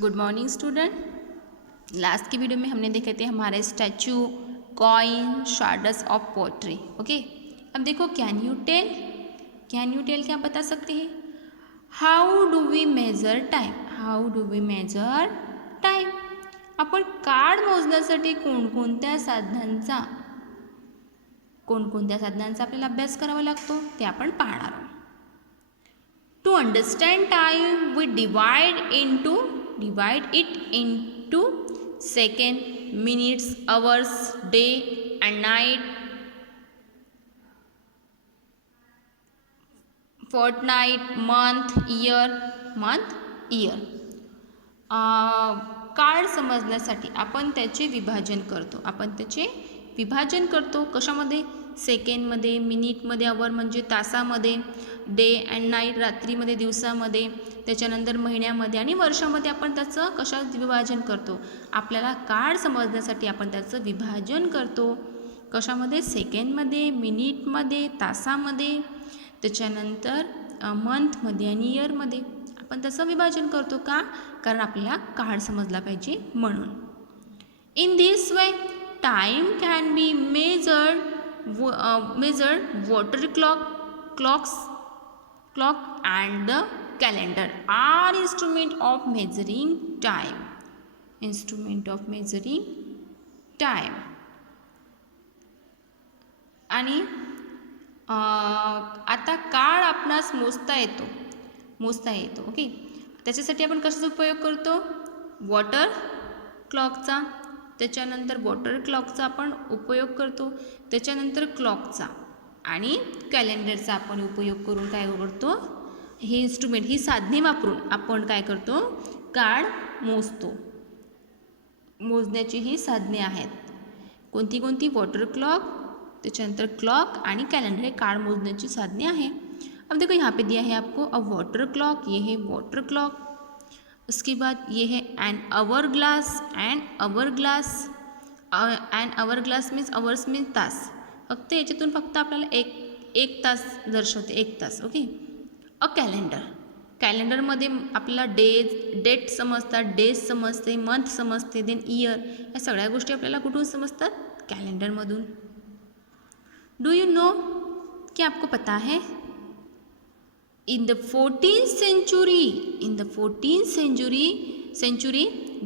Good morning student. Last की video में हमने देखे थे हमारे statue, coin, shards of pottery. Okay, अब देखो कैन यू टेल क्या बता सकते हैं? How do we measure time? How do we measure time? आपण काळ मोजण्यासाठी कोणकोणत्या साधनांचा आपल्याला अभ्यास करावा लागतो ते आपण पाहणार आहोत. To understand time, we divide it into second, minutes, hours, day and night, fortnight, month, year. काळ समजण्यासाठी आपण त्याचे विभाजन करतो. कशामध्ये? सेकंडमध्ये, मिनिटमध्ये, आवर म्हणजे तासामध्ये, डे अँड नाईट रात्रीमध्ये, दिवसामध्ये, त्याच्यानंतर महिन्यामध्ये आणि वर्षामध्ये आपण त्याचं कशात विभाजन करतो? आपल्याला काळ समजण्यासाठी आपण त्याचं विभाजन करतो. कशामध्ये? सेकंडमध्ये, मिनिटमध्ये, तासामध्ये, त्याच्यानंतर मंथमध्ये आणि इयरमध्ये आपण त्याचं विभाजन करतो. का? कारण आपल्याला काळ समजला पाहिजे म्हणून. In this way time can be measured water clock and the calendar are instrument of measuring time. आणि आता काळ आपणास मोजता येतो. ओके, त्याच्यासाठी आपण कशाचा उपयोग करतो? वॉटर क्लॉकचा. त्याच्यानंतर वॉटर क्लॉकचा आपण उपयोग करतो. त्याच्यानंतर क्लॉकचा आणि कॅलेंडरचा आपण उपयोग करून काय करतो? हे इन्स्ट्रुमेंट, ही साधने वापरून आपण काय करतो? काळ मोजतो. मोजण्याची ही साधने आहेत. कोणती? वॉटर क्लॉक, त्याच्यानंतर क्लॉक आणि कॅलेंडर हे काळ मोजण्याची साधने आहे. अब देखो यहाँ पे दिया है आपको अ वाटर क्लॉक, ये है वाटर क्लॉक. उसके बाद ये है an hour glass means hours means तास. फक्त याच्यातून आपल्याला एक तास दर्शवते, 1 तास. ओके. अ कॅलेंडरमध्ये आपल्याला डेट समजतात, डेज समजते, मंथ समजते, देन इयर. या सगळ्या गोष्टी आपल्याला कुठून समजतात? कॅलेंडरमधून. Do you know? क्या आपको पता है? In the 14th century,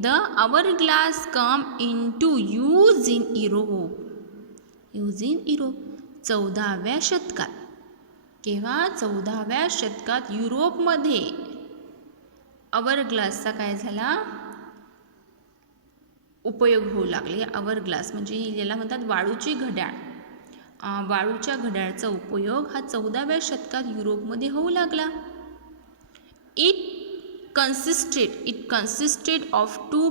the hourglass come into use in Europe. 14व्या शतकात. केव्हा? 14व्या शतकात युरोपमध्ये अवरग्लासचा काय झाला? उपयोग होऊ लागले. अवरग्लास म्हणजे याला म्हणतात वाळूची घड्याळ. वाळूच्या घड्याळाचा उपयोग हा 14व्या शतकात युरोपमध्ये होऊ लागला. It consisted of 2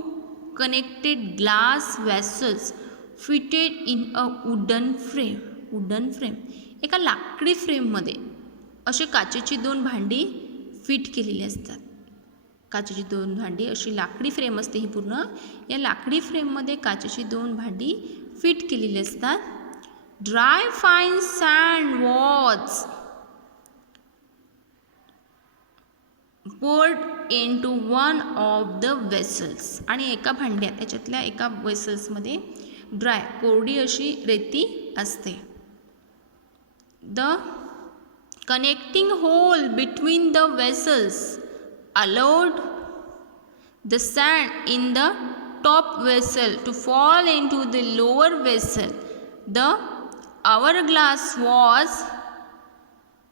connected glass vessels fitted in a wooden frame. एका लाकडी फ्रेममध्ये असे काचेची 2 भांडी फिट केलेली असतात. काचेची 2 भांडी, अशी लाकडी फ्रेम असते ही पूर्ण. या लाकडी फ्रेममध्ये काचेची 2 भांडी फिट केलेली असतात. Dry fine sand was poured into one of the vessels. आणि एका भांड्यात, त्याच्यातल्या एका वेसल्समध्ये कोरडी अशी रेती असते. The connecting hole between the vessels allowed the sand in the top vessel to fall into the lower vessel. The hourglass was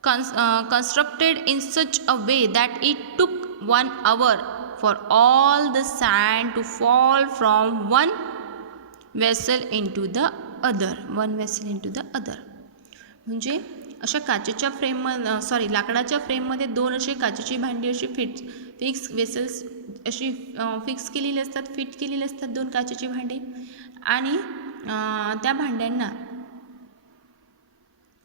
constructed in such a way that it took 1 hour for all the sand to fall from one vessel into the other. म्हणजे अशा काचेच्या लाकडाच्या फ्रेममध्ये 2 असे काचेची भांडी अशी fix vessels अशी फिक्स केलेली असतात, फिट केलेली असतात 2 काचेची भांडी. आणि त्या भांड्यांना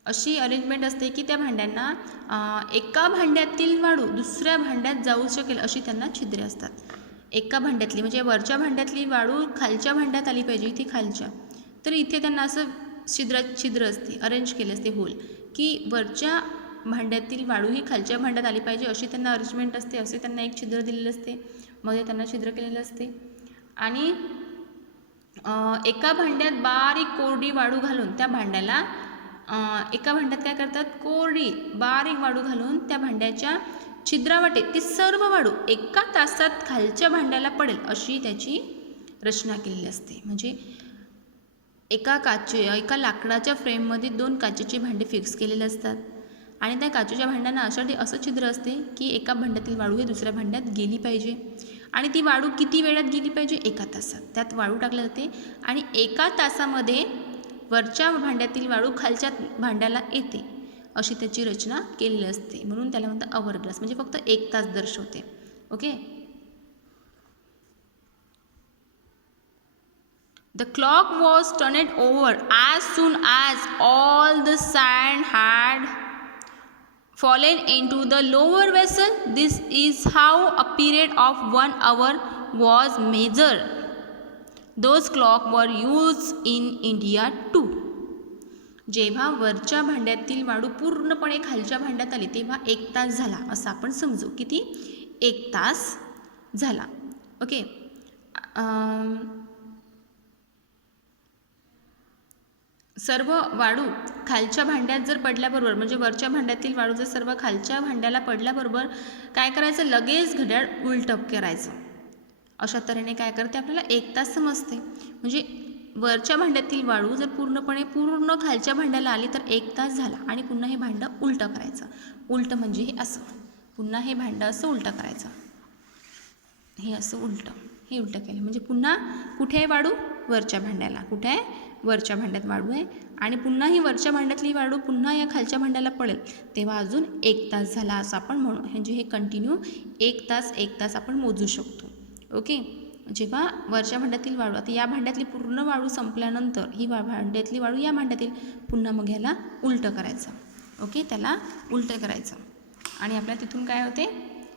अशी अरेंजमेंट असते की त्या भांड्यांना एका भांड्यातील वाळू दुसऱ्या भांड्यात जाऊ शकेल अशी त्यांना छिद्रे असतात. एका भांड्यातली म्हणजे वरच्या भांड्यातली वाळू खालच्या भांड्यात आली पाहिजे, इथे खालच्या. तर इथे त्यांना असं छिद्र असते, अरेंज केले असते होल, की वरच्या भांड्यातील वाळू ही खालच्या भांड्यात आली पाहिजे अशी त्यांना अरेंजमेंट असते, असे त्यांना एक छिद्र दिलेलं असते, मध्ये त्यांना छिद्र केलेलं असते. आणि एका भांड्यात बारीक कोरडी वाळू घालून त्या भांड्याला एका भांड्यात काय करतात, कोरडी बारीक वाळू घालून त्या भांड्याच्या छिद्रावाटे ती सर्व वाळू एका तासात खालच्या भांड्याला पडेल अशी त्याची रचना केलेली असते. म्हणजे एका लाकडाच्या फ्रेममध्ये 2 काचेचे भांडे फिक्स केलेले असतात आणि त्या काचेच्या भांड्यांना असं छिद्र असते की एका भांड्यातील वाळू हे दुसऱ्या भांड्यात गेली पाहिजे आणि ती वाळू किती वेळात गेली पाहिजे, 1 तासात. त्यात वाळू टाकल्या जाते आणि 1 तासामध्ये वरच्या भांड्यातील वाळू खालच्या भांड्याला येते अशी त्याची रचना केलेली असते. म्हणून त्याला म्हणतात अवर ग्लास, म्हणजे फक्त 1 तास दर्शवते. Okay. The clock was turned over as soon as all the sand had fallen into the lower vessel. This is how a period of 1 hour was measured. Those clocks were used in India too. जेव्हा वरच्या भांड्यातील वाळू पूर्णपणे खालच्या भांड्यात आली तेव्हा 1 तास झाला असं आपण समजू. किती? 1 तास झाला. ओके. सर्व वाळू खालच्या भांड्यात जर पडल्याबरोबर, म्हणजे वरच्या भांड्यातील वाळू जर सर्व खालच्या भांड्याला पडल्याबरोबर काय करायचं, लगेच घड्याळ उलटं करायचं. अशा तऱ्हेने काय करते आपल्याला 1 तास समजते. म्हणजे वरच्या भांड्यातील वाळू जर पूर्ण खालच्या भांड्याला आली तर 1 तास झाला आणि पुन्हा हे भांडं उलटं करायचं. उलटं म्हणजे हे असं, पुन्हा हे भांडं असं उलटं करायचं, हे असं उलटं, हे उलटं केलं म्हणजे पुन्हा कुठे आहे वाळू, वरच्या भांड्याला. कुठे आहे, वरच्या भांड्यात वाळू आहे आणि पुन्हा ही वरच्या भांड्यातली वाळू पुन्हा या खालच्या भांड्याला पडेल तेव्हा अजून 1 तास झाला असं आपण म्हणू. म्हणजे हे कंटिन्यू 1 तास आपण मोजू शकतो. ओके. जेव्हा वरच्या भांड्यातील वाळू, आता या भांड्यातली पूर्ण वाळू संपल्यानंतर ही भांड्यातली वाळू या भांड्यातील पुन्हा मग याला उलटं करायचं. ओके. त्याला उलटं करायचं आणि आपल्या तिथून काय होते,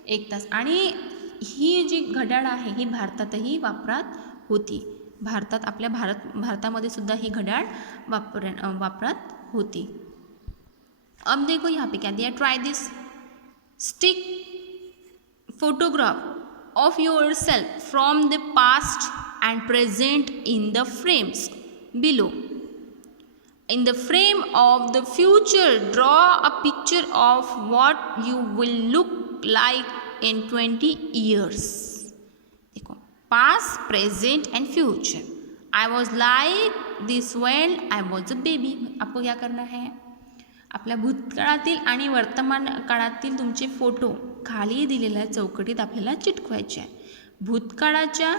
1 तास. आणि ही जी घड्याळ आहे ही भारतातही वापरात होती. भारतामध्ये सुद्धा ही घड्याळ वापरात होती. अब देखो यहाँ पे क्या दिया, try this, stick photograph of yourself from the past and present in the frames below. In the frame of the future, draw a picture of what you will look like in 20 years. देखो, past, present and future. I was like this when I was a baby. आपको क्या करना है, आपल्या भूतकाळातील आणि वर्तमान काळातील तुमचे फोटो खाली दिलेल्या चौकटीत आपल्याला चिटकवायचे आहे. भूतकाळाच्या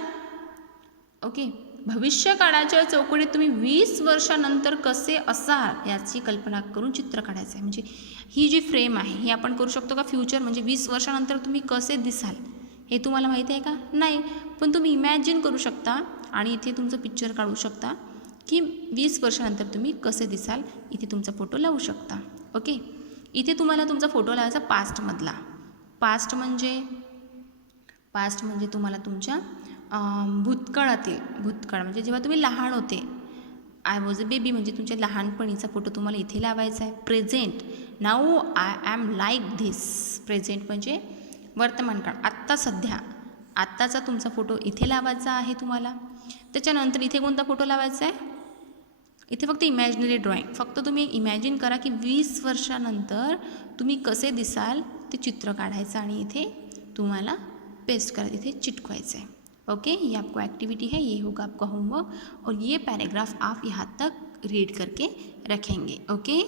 भविष्यकाळाच्या चौकटीत तुम्ही 20 वर्षानंतर कसे असाल याची कल्पना करून चित्र काढायचं आहे. म्हणजे ही जी फ्रेम आहे ही आपण करू शकतो का, फ्युचर म्हणजे 20 वर्षानंतर तुम्ही कसे दिसाल हे तुम्हाला माहिती आहे का, नाही, पण तुम्ही इमॅजिन करू शकता आणि इथे तुमचं पिक्चर काढू शकता की 20 वर्षानंतर तुम्ही कसे दिसाल. इथे तुमचा फोटो लावू शकता. ओके. इथे तुम्हाला तुमचा फोटो लावायचा पास्टमधला. पास्ट म्हणजे तुम्हाला तुमच्या भूतकाळ म्हणजे जेव्हा तुम्ही लहान होते, आय वॉज अ बेबी म्हणजे तुमच्या लहानपणीचा फोटो तुम्हाला इथे लावायचा आहे. Present, now I am like this. Present म्हणजे वर्तमान काळ, आत्ता सध्या, आत्ताचा तुमचा फोटो इथे लावायचा आहे तुम्हाला. त्याच्यानंतर इथे कोणता फोटो लावायचा आहे, इथे फक्त इमॅजिनरी ड्रॉइंग. फक्त तुम्ही इमॅजिन करा की 20 वर्षानंतर तुम्ही कसे दिसाल ते चित्र काढायचं आणि इथे तुम्हाला पेस्ट करायचं, इथे चिटकवायचं है. ओके. ये आपको एक्टिविटी है, ये होगा आपका होमवर्क और ये पैराग्राफ आप यहाँ तक रीड करके रखेंगे. ओके.